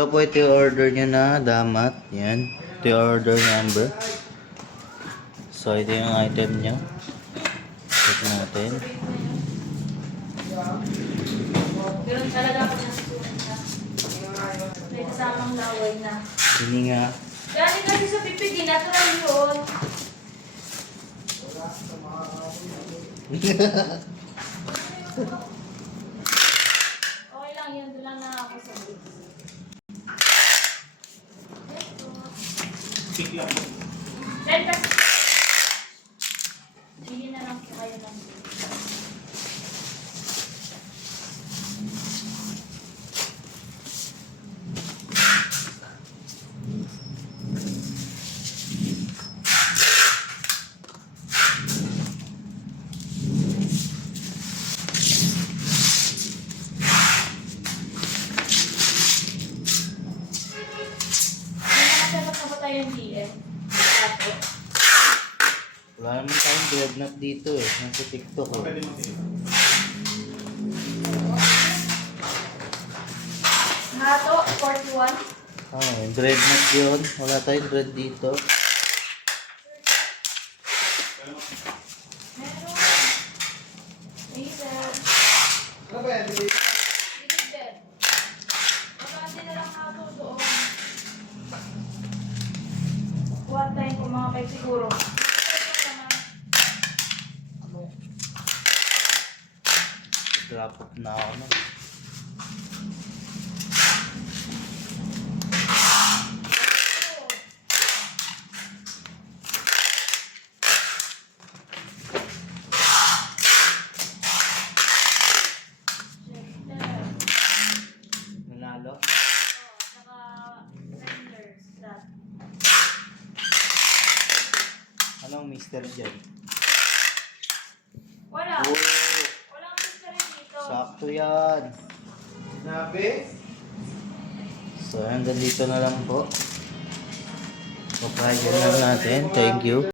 Ito po ito yung order nyo na damat. Yan. Ito yung order number. So ito yung item nyo. Check natin. Pero talaga ako nasusunod na. May kasamang laway na. Hindi nga. Dati kasi sa pipig, natural yun. Okay lang yun, doon lang na ako sa base. Then, bili na lang po kayo ng yung DM. Ato. Wala naman tayong dreadnought dito eh. Nasa TikTok eh. Hato, 41. Yung dreadnought yun. Wala tayong dread dito. Meron. Laser. Ano ba yan? Laser. Magkandi na lang hato doon. Kuha tayo kung mga 5 siguro. Drop off na ako na. Nanalo? Saka renders. Anong mister dyan? Wala. Oh, Walang mystery dito. sakto yan. Sinabi? So hanggang dito na lang po. Papahayan na natin. Thank you.